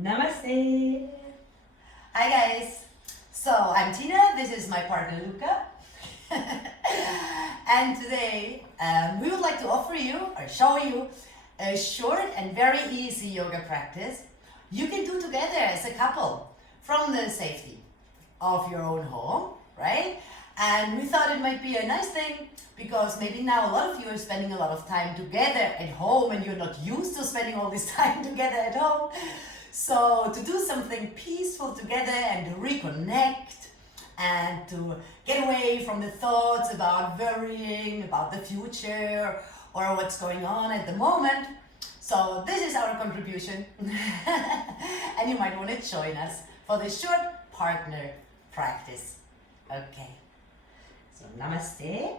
Namaste. Hi guys. So I'm Tina, this is my partner Luca. And today we would like to offer you or show you a short and very easy yoga practice you can do together as a couple from the safety of your own home, right? And we thought it might be a nice thing because maybe now a lot of you are spending a lot of time together at home and you're not used to spending all this time together at home. So to do something peaceful together and to reconnect and to get away from the thoughts about worrying about the future or what's going on at the moment. So this is our contribution and you might want to join us for the short partner practice. Okay, so namaste.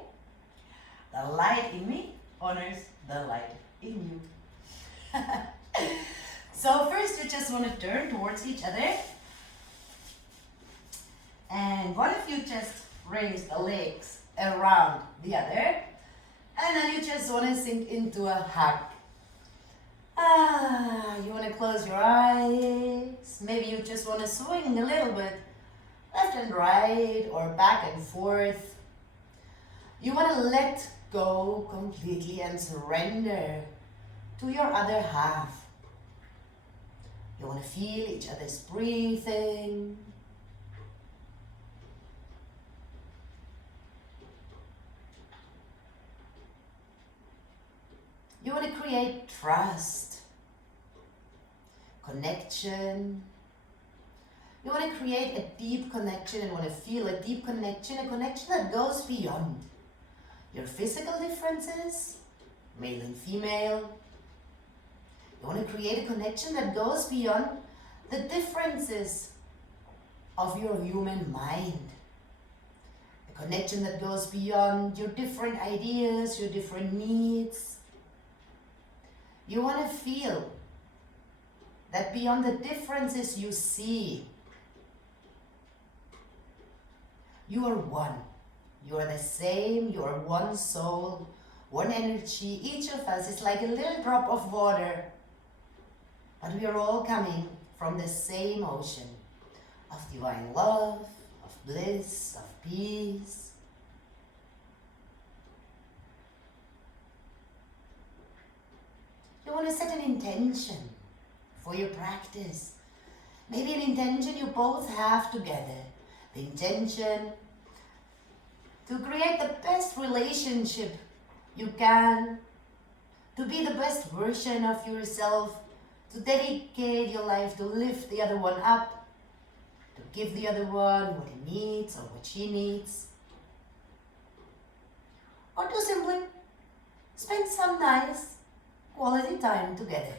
The light in me honors the light in you. So first you just want to turn towards each other and one of you just brings the legs around the other and then you just want to sink into a hug. You want to close your eyes, maybe you just want to swing a little bit left and right or back and forth. You want to let go completely and surrender to your other half. You want to feel each other's breathing. You want to create trust, connection. You want to create a deep connection and want to feel a deep connection, a connection that goes beyond your physical differences, male and female. You want to create a connection that goes beyond the differences of your human mind. A connection that goes beyond your different ideas, your different needs. You want to feel that beyond the differences you see, you are one. You are the same, you are one soul, one energy. Each of us is like a little drop of water. But we are all coming from the same ocean of divine love, of bliss, of peace. You want to set an intention for your practice. Maybe an intention you both have together. The intention to create the best relationship you can, to be the best version of yourself, to dedicate your life to lift the other one up, to give the other one what he needs or what she needs, or to simply spend some nice quality time together.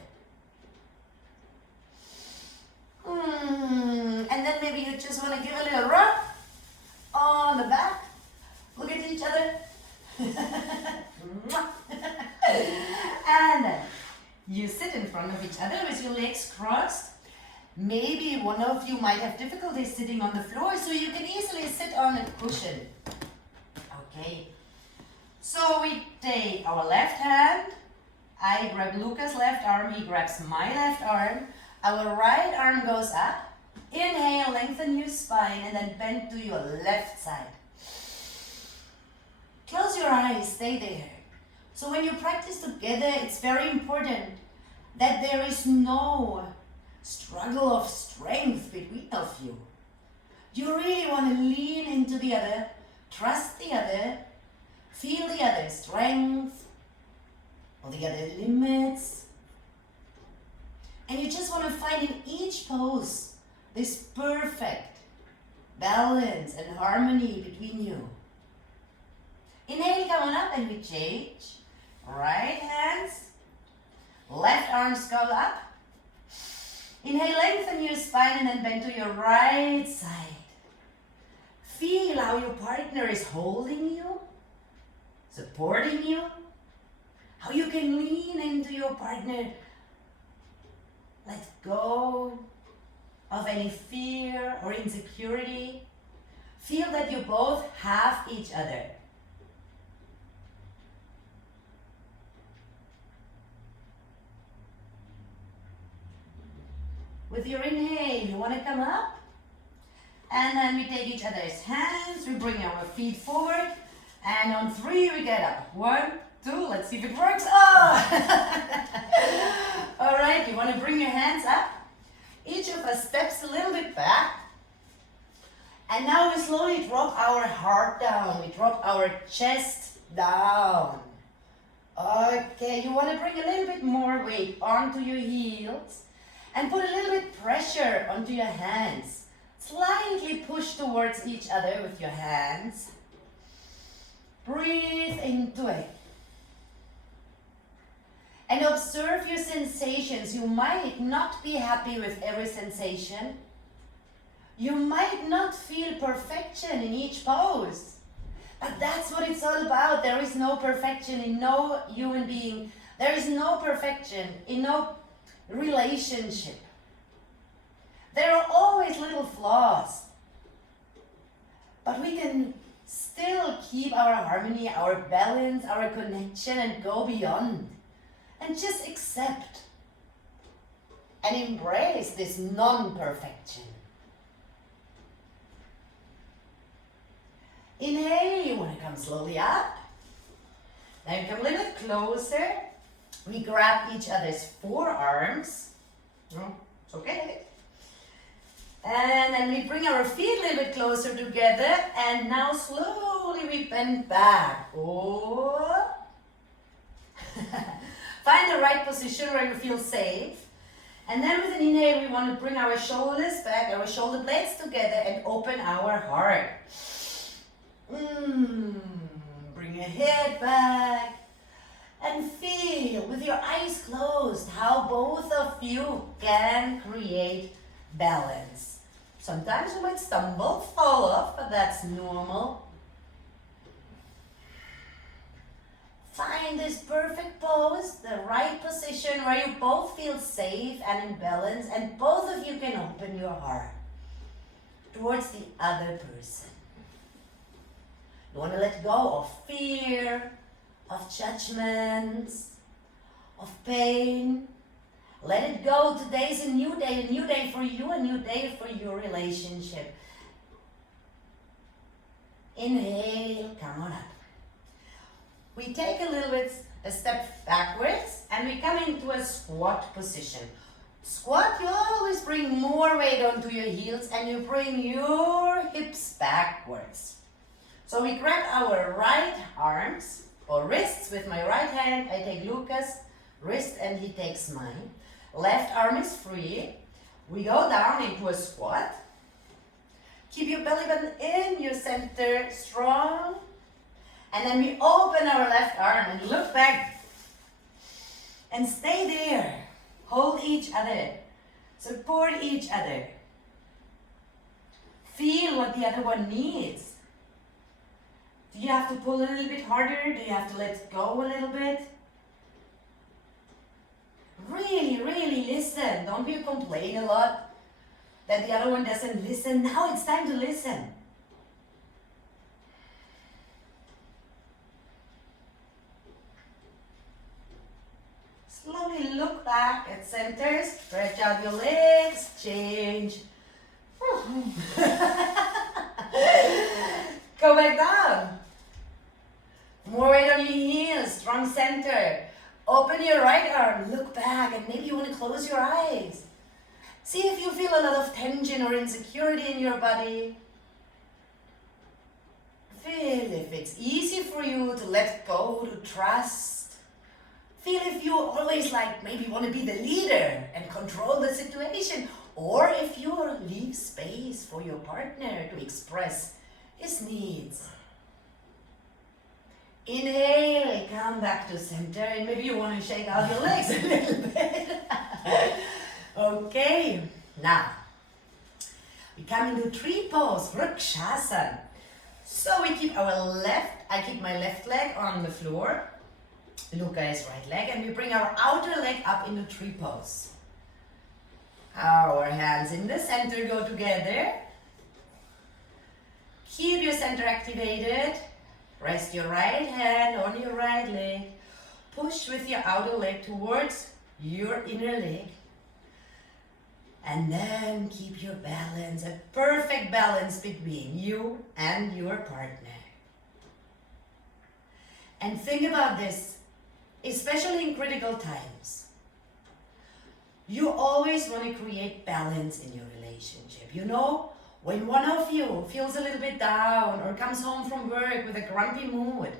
And then maybe you just want to give a little rub on the back, look at each other, and then you sit in front of each other with your legs crossed. Maybe one of you might have difficulty sitting on the floor, so you can easily sit on a cushion. Okay, so we take our left hand, I grab Luca's left arm, he grabs my left arm, our right arm goes up, inhale, lengthen your spine and then bend to your left side. Close your eyes, stay there. So when you practice together, it's very important that there is no struggle of strength between of you. You really want to lean into the other, trust the other, feel the other's strength or the other limits. And you just want to find in each pose this perfect balance and harmony between you. Inhale, come on up and we change. Right hands, left arms go up. Inhale, lengthen your spine and then bend to your right side. Feel how your partner is holding you, supporting you. How you can lean into your partner. Let go of any fear or insecurity. Feel that you both have each other. With your inhale, you want to come up. And then we take each other's hands, we bring our feet forward. And on 3, we get up. 1, 2, let's see if it works. Oh! All right, you want to bring your hands up. Each of us steps a little bit back. And now we slowly drop our heart down. We drop our chest down. Okay, you want to bring a little bit more weight onto your heels and put a little bit pressure onto your hands. Slightly push towards each other with your hands. Breathe into it. And observe your sensations. You might not be happy with every sensation. You might not feel perfection in each pose. But that's what it's all about. There is no perfection in no human being. There is no perfection in no relationship. There are always little flaws. But we can still keep our harmony, our balance, our connection, and go beyond. And just accept and embrace this non-perfection. Inhale, you want to come slowly up. Then come a little bit closer. We grab each other's forearms. No, it's okay. And then we bring our feet a little bit closer together. And now slowly we bend back. Oh. Find the right position where you feel safe. And then with an inhale, we want to bring our shoulders back, our shoulder blades together and open our heart. Bring your head back and feel with your eyes closed how both of you can create balance. Sometimes you might stumble, fall off, but that's normal. Find this perfect pose, the right position where you both feel safe and in balance and both of you can open your heart towards the other person. You want to let go of fear, of judgments, of pain. Let it go. Today's a new day for you, a new day for your relationship. Inhale, come on up. We take a step backwards and we come into a squat position. Squat, you always bring more weight onto your heels and you bring your hips backwards. So we grab our right arms or wrists with my right hand. I take Lucas' wrist and he takes mine. Left arm is free. We go down into a squat. Keep your belly button in your center strong. And then we open our left arm and look back. And stay there. Hold each other. Support each other. Feel what the other one needs. Do you have to pull a little bit harder? Do you have to let go a little bit? Really, really listen. Don't you complain a lot that the other one doesn't listen. Now it's time to listen. Slowly look back at center, stretch out your legs, change. Go back down. More weight on your heels, strong center. Open your right arm, look back, and maybe you want to close your eyes. See if you feel a lot of tension or insecurity in your body. Feel if it's easy for you to let go, to trust. Feel if you always maybe want to be the leader and control the situation, or if you leave space for your partner to express his needs. Inhale, come back to center, and maybe you want to shake out your legs a little bit. Okay, now we come into tree pose, Vrikshasana. So we keep I keep my left leg on the floor, Luca's right leg, and we bring our outer leg up into tree pose. Our hands in the center go together. Keep your center activated. Rest your right hand on your right leg. Push with your outer leg towards your inner leg. And then keep your balance, a perfect balance between you and your partner. And think about this, especially in critical times. You always want to create balance in your relationship. You know, when one of you feels a little bit down or comes home from work with a grumpy mood,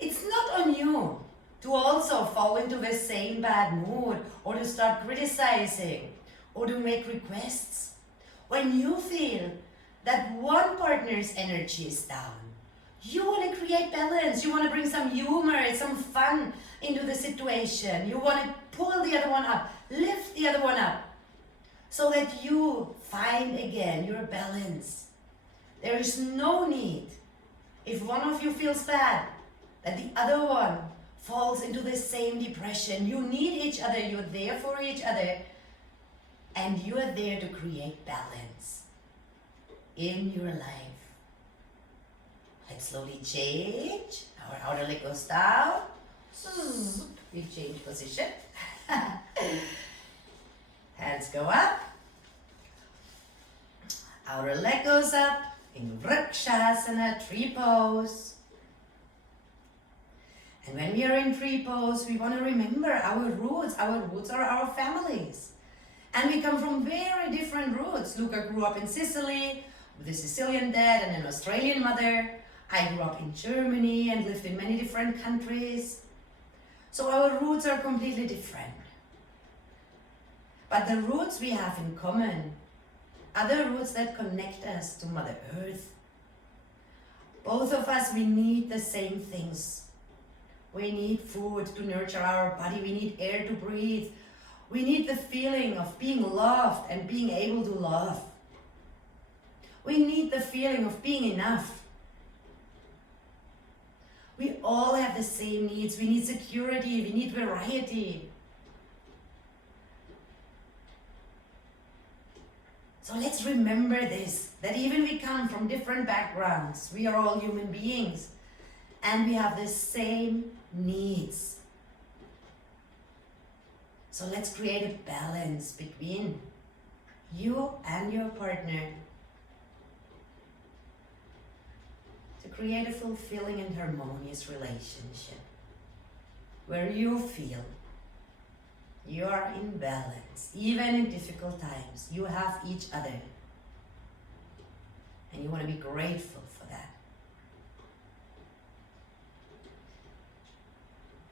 it's not on you to also fall into the same bad mood or to start criticizing or to make requests. When you feel that one partner's energy is down, you want to create balance. You want to bring some humor, some fun into the situation. You want to pull the other one up, lift the other one up, so that you find again your balance. There is no need, if one of you feels bad, that the other one falls into the same depression. You need each other. You're there for each other. And you are there to create balance in your life. Let's slowly change. Our outer leg goes down. We change position. Hands go up. Outer leg goes up in Vrikshasana, tree pose. And when we are in tree pose, we want to remember our roots. Our roots are our families. And we come from very different roots. Luca grew up in Sicily with a Sicilian dad and an Australian mother. I grew up in Germany and lived in many different countries. So our roots are completely different. But the roots we have in common are the roots that connect us to Mother Earth. Both of us, we need the same things. We need food to nurture our body. We need air to breathe. We need the feeling of being loved and being able to love. We need the feeling of being enough. We all have the same needs. We need security. We need variety. So let's remember this, that even we come from different backgrounds, we are all human beings and we have the same needs. So let's create a balance between you and your partner to create a fulfilling and harmonious relationship where you feel you are in balance. Even in difficult times, you have each other. And you want to be grateful for that.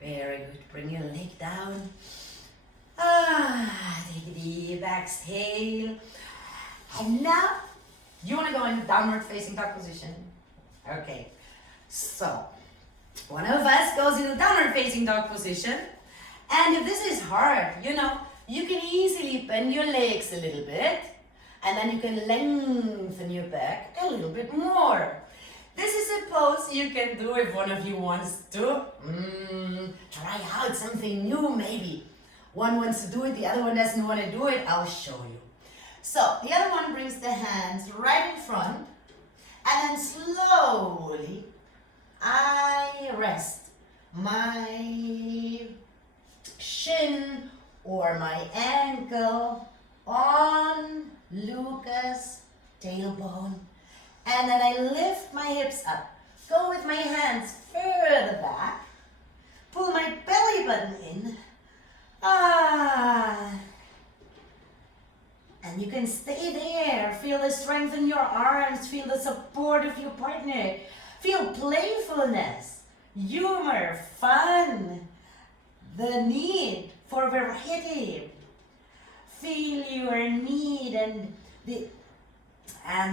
Very good. Bring your leg down. Take a deep exhale. And now, you want to go in downward facing dog position. Okay. So, one of us goes into downward facing dog position. And if this is hard, you know, you can easily bend your legs a little bit. And then you can lengthen your back a little bit more. This is a pose you can do if one of you wants to try out something new maybe. One wants to do it, the other one doesn't want to do it. I'll show you. So the other one brings the hands right in front. And then slowly I rest my shin or my ankle on Luca's tailbone. And then I lift my hips up. Go with my hands further back. Pull my belly button in. And you can stay there. Feel the strength in your arms. Feel the support of your partner. Feel playfulness, humor, fun, the need for variety. Feel your need and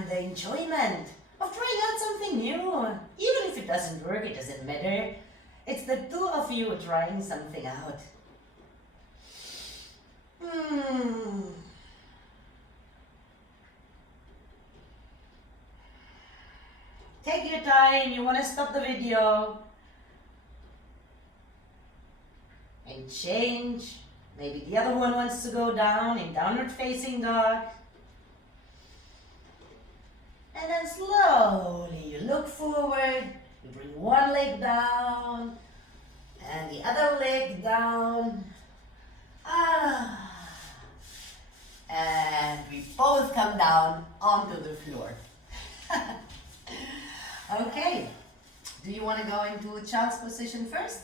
the enjoyment of trying out something new. Even if it doesn't work, it doesn't matter. It's the two of you trying something out. Take your time. You want to stop the video and change. Maybe the other one wants to go down in downward facing dog. And then slowly you look forward. You bring one leg down and the other leg down. both come down onto the floor. Okay, do you want to go into child's position first?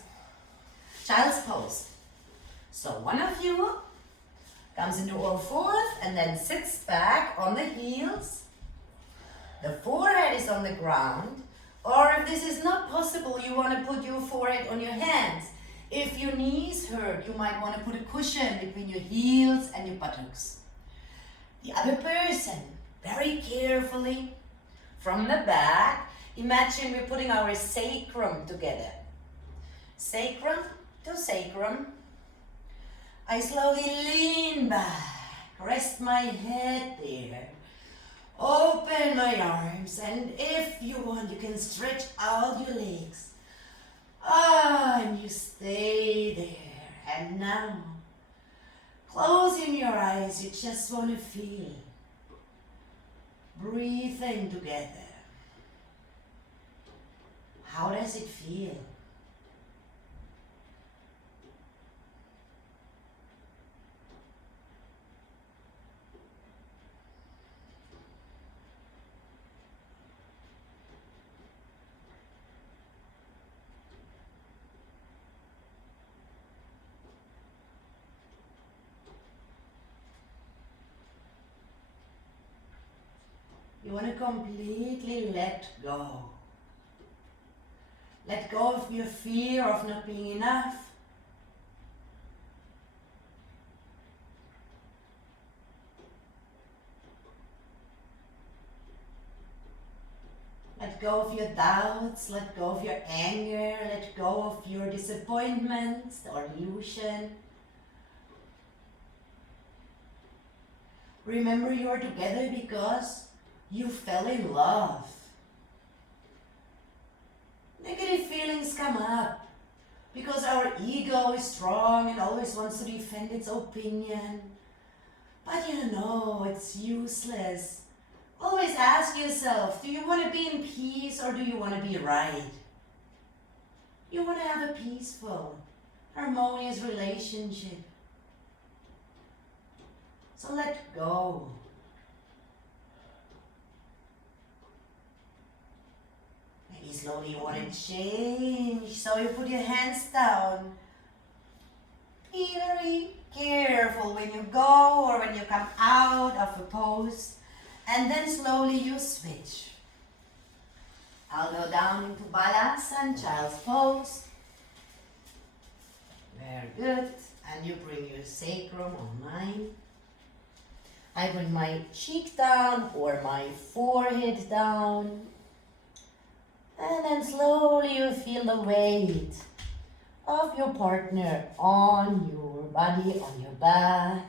Child's pose. So one of you comes into all fours and then sits back on the heels. The forehead is on the ground. Or if this is not possible, you want to put your forehead on your hands. If your knees hurt, you might want to put a cushion between your heels and your buttocks. The other person, very carefully, from the back, imagine we're putting our sacrum together. Sacrum to sacrum. I slowly lean back, rest my head there. Open my arms, and if you want, you can stretch out your legs. And you stay there. And now, closing your eyes, you just want to feel. Breathing together. How does it feel? You want to completely let go. Let go of your fear of not being enough. Let go of your doubts, let go of your anger, let go of your disappointments or illusion. Remember, you're together because you fell in love. Negative feelings come up because our ego is strong and always wants to defend its opinion. But you know, it's useless. Always ask yourself, do you want to be in peace or do you want to be right? You want to have a peaceful, harmonious relationship. So let go. Maybe slowly you want to change, so you put your hands down. Be very careful when you go or when you come out of a pose, and then slowly you switch. I'll go down into balance and child's pose. Very good. And you bring your sacrum on mine. I bring my cheek down or my forehead down. And then slowly you feel the weight of your partner on your body, on your back.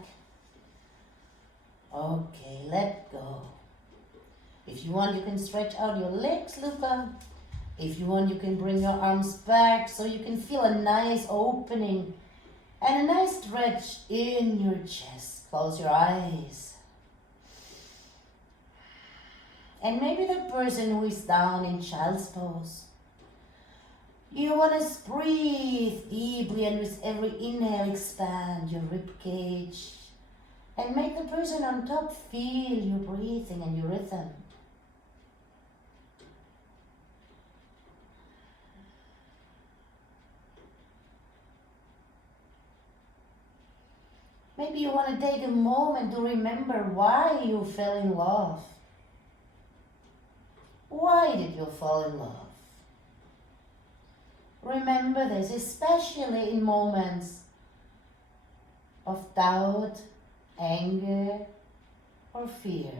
Okay, let go. If you want, you can stretch out your legs, Luca. If you want, you can bring your arms back so you can feel a nice opening and a nice stretch in your chest. Close your eyes. And maybe the person who is down in child's pose, you want to breathe deeply, and with every inhale expand your rib cage and make the person on top feel your breathing and your rhythm. Maybe you want to take a moment to remember why you fell in love. Why did you fall in love? Remember this, especially in moments of doubt, anger, or fear.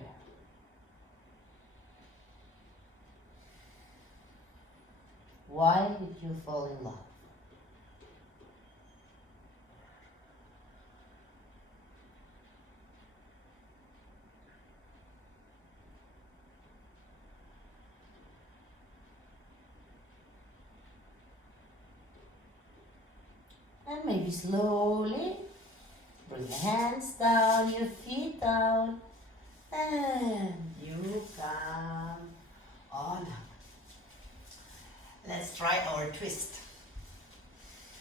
Why did you fall in love? And maybe slowly bring your hands down, your feet down, and you come on up. Let's try our twist.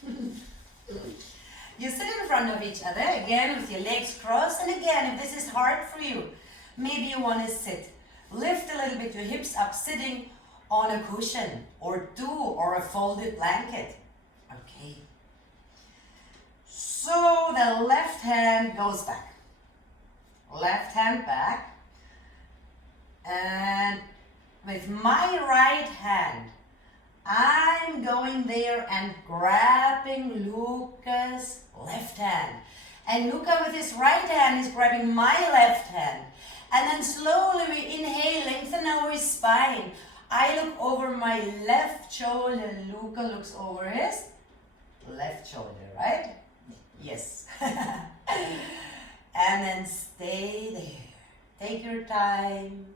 You sit in front of each other, again with your legs crossed, and again, if this is hard for you, Maybe you want to sit. Lift a little bit your hips up, sitting on a cushion or two or a folded blanket. Okay. So the left hand goes back. Left hand back. And with my right hand, I'm going there and grabbing Luca's left hand. And Luca with his right hand is grabbing my left hand. And then slowly we inhale, lengthen our spine. I look over my left shoulder. Luca looks over his left shoulder, right? Yes. And then stay there. Take your time.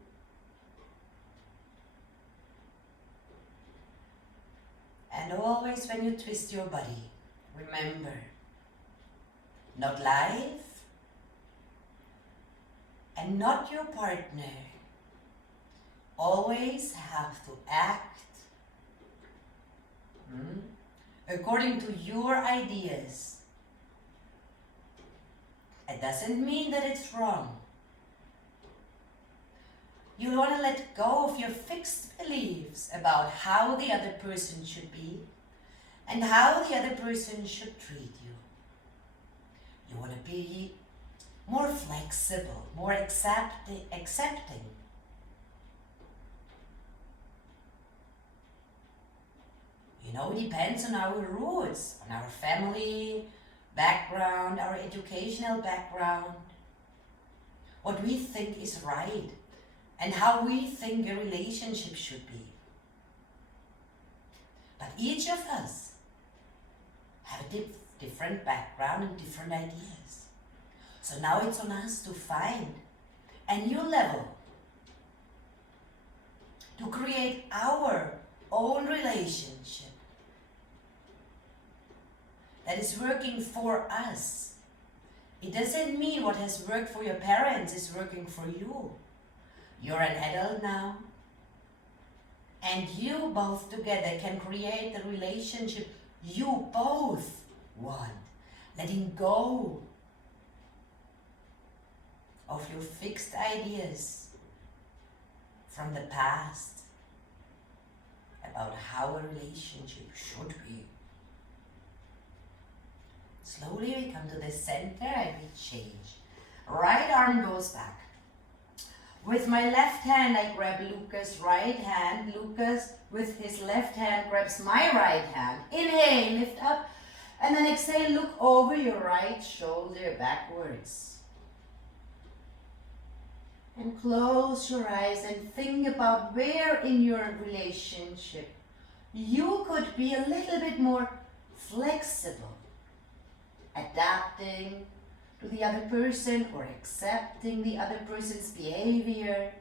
And always when you twist your body, remember, not life and not your partner always have to act according to your ideas. It doesn't mean that it's wrong. You want to let go of your fixed beliefs about how the other person should be and how the other person should treat you. You want to be more flexible, more accepting. You know, it depends on our roots, on our family background, our educational background, what we think is right, and how we think a relationship should be. But each of us have a different background and different ideas. So now it's on us to find a new level, to create our own relationship that is working for us. It doesn't mean what has worked for your parents is working for you. You're an adult now, and you both together can create the relationship you both want. Letting go of your fixed ideas from the past about how a relationship should be. Slowly we come to the center and we change. Right arm goes back. With my left hand, I grab Luca's right hand. Lucas, with his left hand, grabs my right hand. Inhale, lift up. And then exhale, look over your right shoulder backwards. And close your eyes and think about where in your relationship you could be a little bit more flexible, adapting to the other person or accepting the other person's behavior.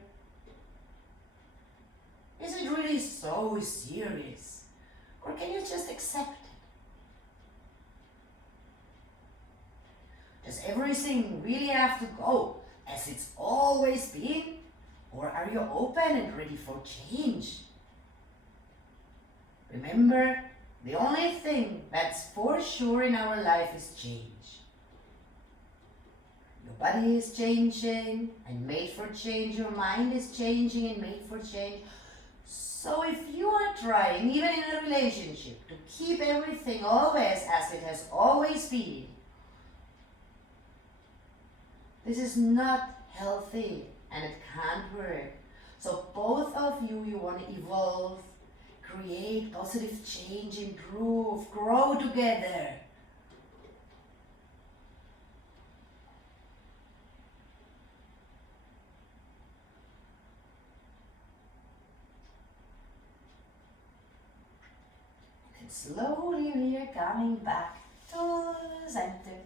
Is it really so serious? Or can you just accept it? Does everything really have to go as it's always been? Or are you open and ready for change? Remember, the only thing that's for sure in our life is change. Your body is changing and made for change. Your mind is changing and made for change. So if you are trying, even in a relationship, to keep everything always as it has always been, this is not healthy and it can't work. So both of you want to evolve, create positive change, improve, grow together. And slowly we are coming back to the center.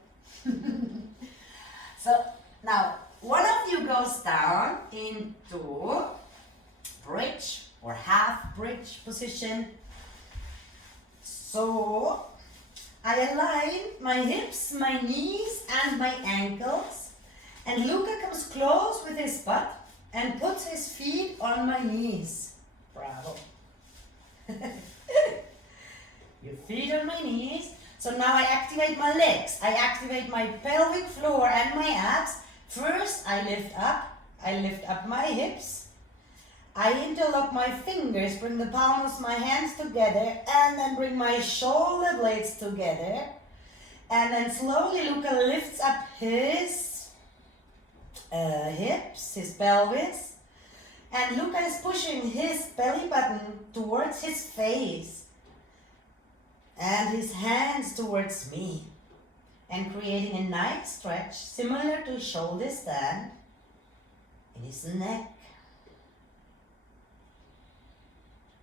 So now one of you goes down into bridge or half bridge position. So I align my hips, my knees and my ankles, and Luca comes close with his butt and puts his feet on my knees. Bravo. Your feet on my knees. So now I activate my legs. I activate my pelvic floor and my abs. First I lift up I lift up my hips. I interlock my fingers, bring the palms of my hands together, and then bring my shoulder blades together. And then slowly Luca lifts up his hips, his pelvis. And Luca is pushing his belly button towards his face. And his hands towards me. And creating a nice stretch similar to shoulder stand in his neck.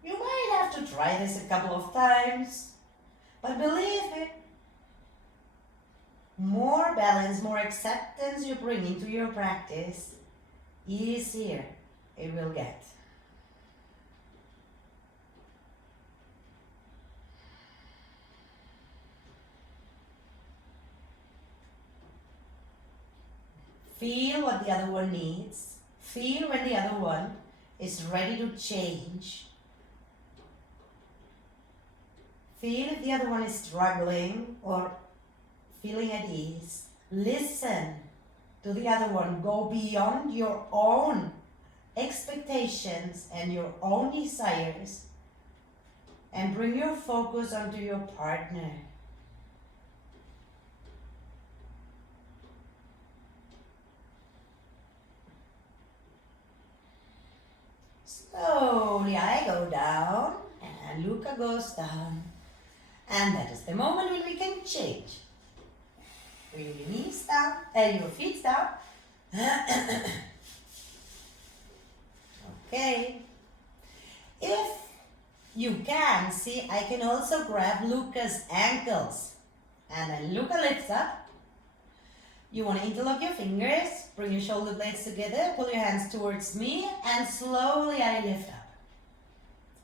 You might have to try this a couple of times, but believe me, more balance, more acceptance you bring into your practice, easier it will get. Feel what the other one needs. Feel when the other one is ready to change. Feel if the other one is struggling or feeling at ease. Listen to the other one. Go beyond your own expectations and your own desires and bring your focus onto your partner. Slowly I go down and Luca goes down. And that is the moment when we can change. Bring your knees down and your feet down. Okay. If you can, see, I can also grab Luca's ankles. And then Luca lifts up. You want to interlock your fingers, bring your shoulder blades together, pull your hands towards me, and slowly I lift up.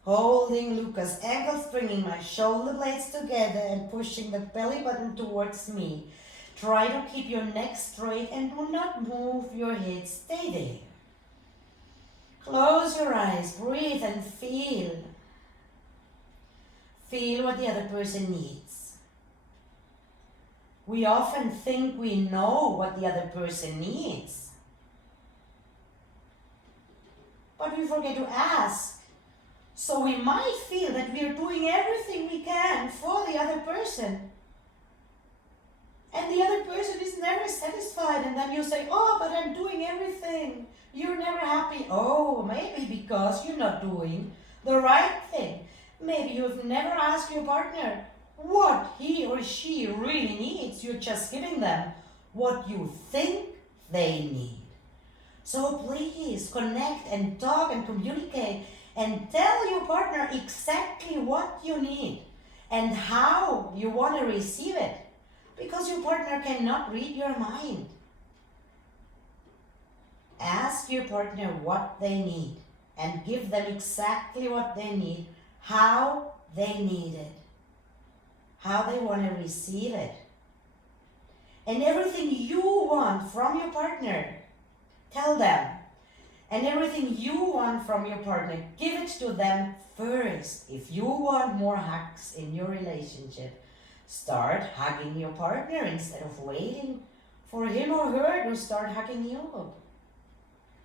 Holding Luca's ankles, bringing my shoulder blades together and pushing the belly button towards me. Try to keep your neck straight and do not move your head. Stay there. Close your eyes, breathe and feel. Feel what the other person needs. We often think we know what the other person needs, but we forget to ask. So we might feel that we are doing everything we can for the other person. And the other person is never satisfied. And then you say, oh, but I'm doing everything. You're never happy. Oh, maybe because you're not doing the right thing. Maybe you've never asked your partner what he or she really needs. You're just giving them what you think they need. So please connect and talk and communicate and tell your partner exactly what you need and how you want to receive it, because your partner cannot read your mind. Ask your partner what they need and give them exactly what they need, how they need it, how they want to receive it. And everything you want from your partner, tell them. And everything you want from your partner, give it to them first. If you want more hugs in your relationship, start hugging your partner instead of waiting for him or her to start hugging you.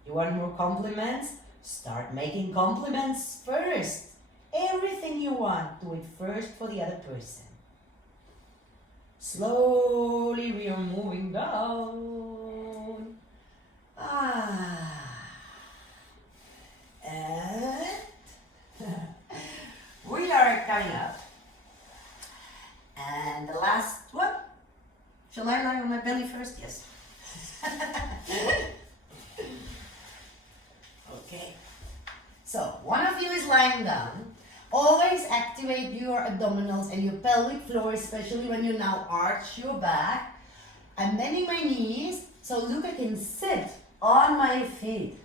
You want more compliments? Start making compliments first. Everything you want, do it first for the other person. Slowly we are moving down. And we are coming up. And the last one. Shall I lie on my belly first? Yes. Okay. So one of you is lying down. Always activate your abdominals and your pelvic floor, especially when you now arch your back. I'm bending my knees so Luca can sit on my feet.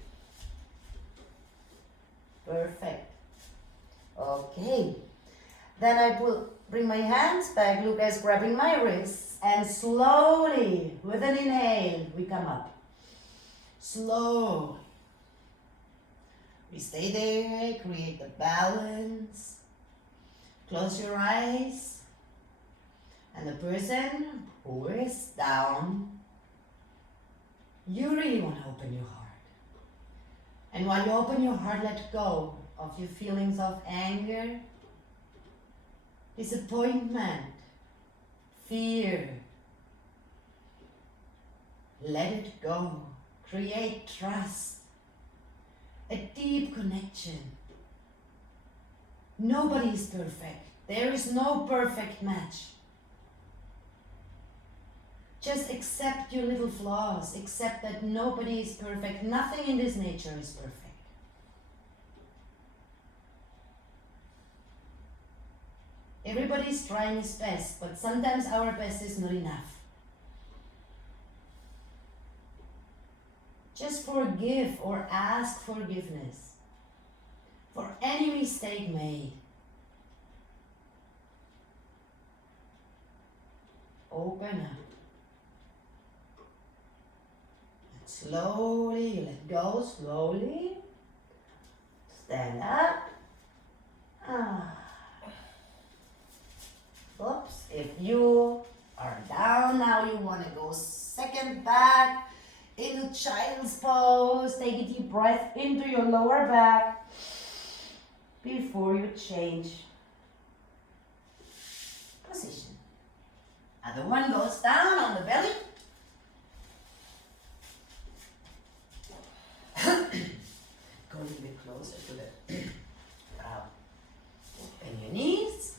Perfect. Okay. Then I bring my hands back. Luca is grabbing my wrists, and slowly, with an inhale, we come up. Slow. We stay there, create the balance. Close your eyes. And the person who is down, you really want to open your heart. And while you open your heart, let go of your feelings of anger, disappointment, fear. Let it go. Create trust, a deep connection. Nobody is perfect. There is no perfect match. Just accept your little flaws. Accept that nobody is perfect. Nothing in this nature is perfect. Everybody is trying his best, but sometimes our best is not enough. Just forgive or ask forgiveness for any mistake made. Open up. And slowly, you let go, slowly. Stand up. Oops, if you are down now, you want to go second back into child's pose. Take a deep breath into your lower back before you change position. Other one goes down on the belly. Go a little bit closer to the bend your knees.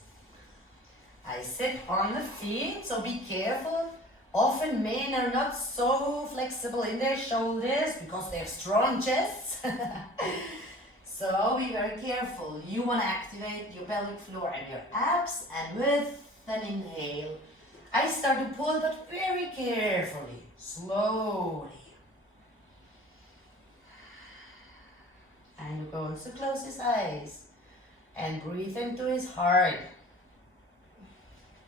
I sit on the feet, so be careful. Often men are not so flexible in their shoulders because they have strong chests. So be very careful. You want to activate your pelvic floor and your abs, and with an inhale, I start to pull, but very carefully, slowly. And we're going to close his eyes and breathe into his heart.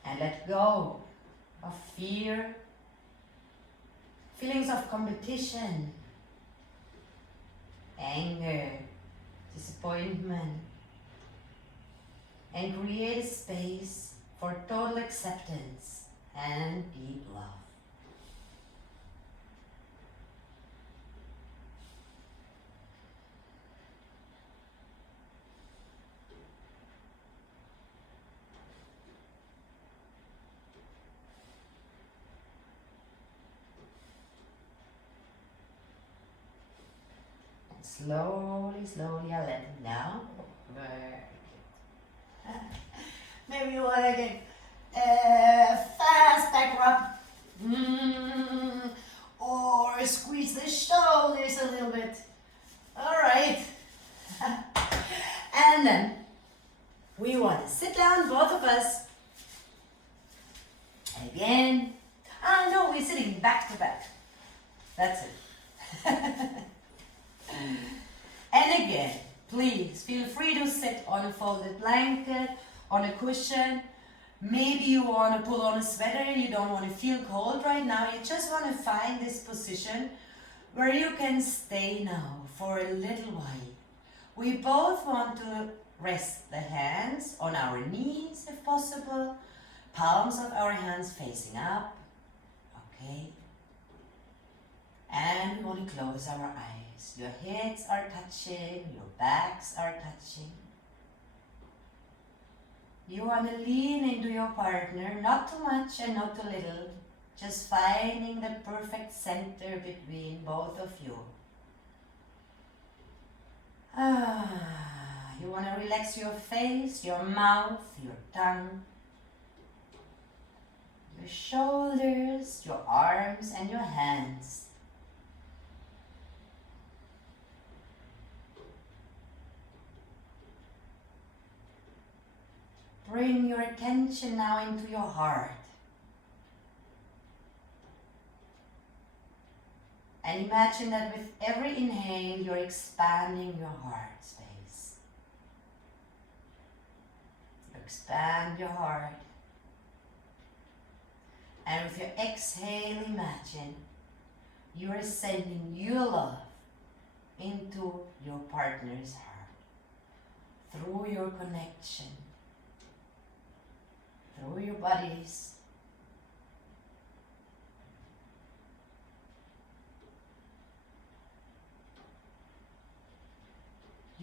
And let go of fear, feelings of competition, anger, disappointment, and create a space for total acceptance and deep love. Slowly, slowly, I let it down. Very good. Maybe you want to get fast back rub. Or squeeze the shoulders a little bit. All right. And then we want to sit down, both of us. Again. No, we're sitting back to back. That's it. And again, please feel free to sit on a folded blanket, on a cushion. Maybe you want to pull on a sweater, you don't want to feel cold right now. You just want to find this position where you can stay now for a little while. We both want to rest the hands on our knees if possible, palms of our hands facing up. Okay. And we want to close our eyes. Your heads are touching, your backs are touching. You want to lean into your partner, not too much and not too little, just finding the perfect center between both of you. You want to relax your face, your mouth, your tongue, your shoulders, your arms and your hands. Bring your attention now into your heart. And imagine that with every inhale, you're expanding your heart space. You expand your heart. And with your exhale, imagine you're sending your love into your partner's heart through your connection, through your bodies.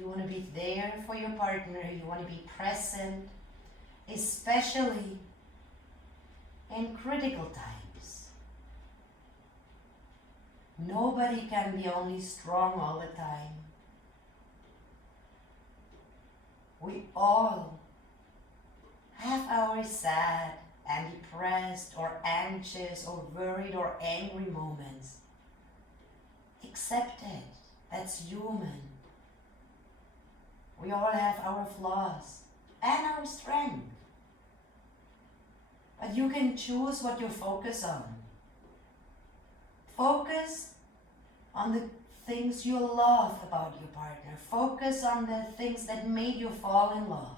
You want to be there for your partner. You want to be present, especially in critical times. Nobody can be only strong all the time. We all have our sad and depressed or anxious or worried or angry moments. Accept it. That's human. We all have our flaws and our strength. But you can choose what you focus on. Focus on the things you love about your partner. Focus on the things that made you fall in love.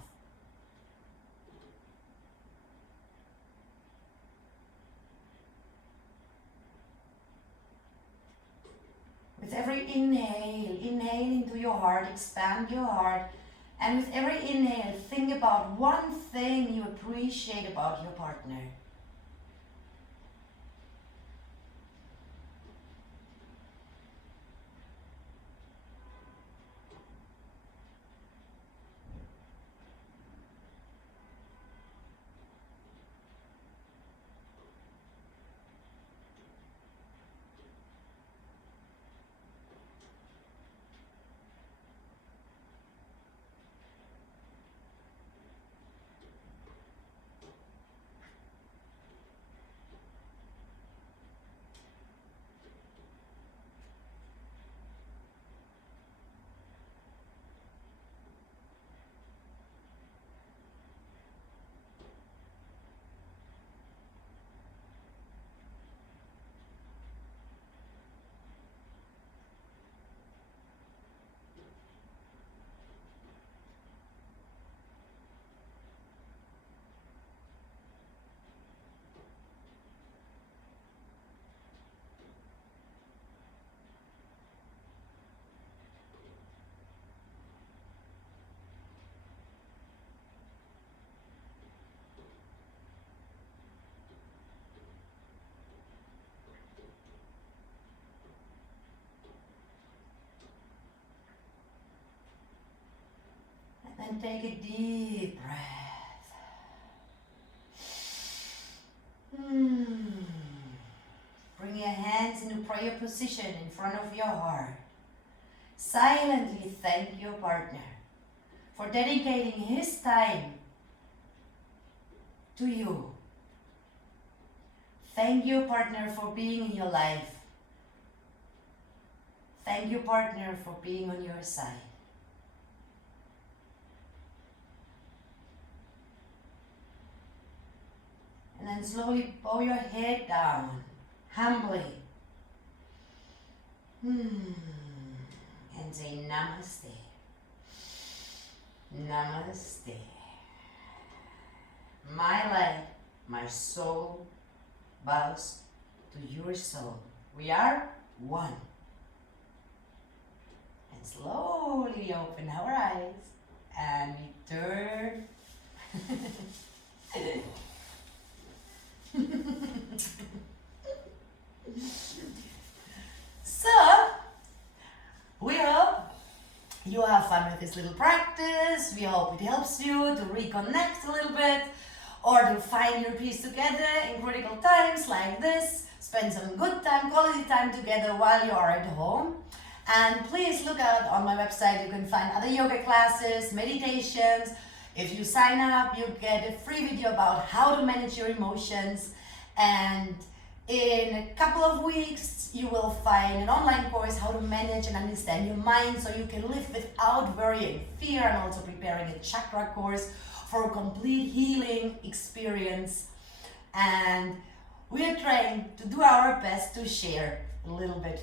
With every inhale into your heart, expand your heart. And with every inhale, think about one thing you appreciate about your partner. And take a deep breath. Bring your hands into prayer position in front of your heart. Silently thank your partner for dedicating his time to you. Thank your partner for being in your life. Thank your partner for being on your side. And then slowly bow your head down, humbly. And say namaste. Namaste. My light, my soul bows to your soul. We are one. And slowly we open our eyes and we turn. So, we hope you have fun with this little practice. We hope it helps you to reconnect a little bit or to find your peace together in critical times like this. Spend some good time, quality time together while you are at home. And please look out on my website. You can find other yoga classes, meditations. If you sign up, you get a free video about how to manage your emotions. And in a couple of weeks, you will find an online course how to manage and understand your mind so you can live without worry and fear. I'm also preparing a chakra course for a complete healing experience. And we are trying to do our best to share a little bit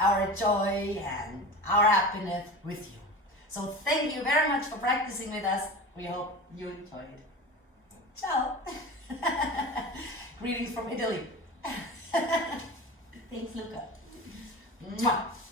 our joy and our happiness with you. So thank you very much for practicing with us. We hope you enjoyed it. Ciao. Greetings from Italy. Thanks, Luca. Mwah.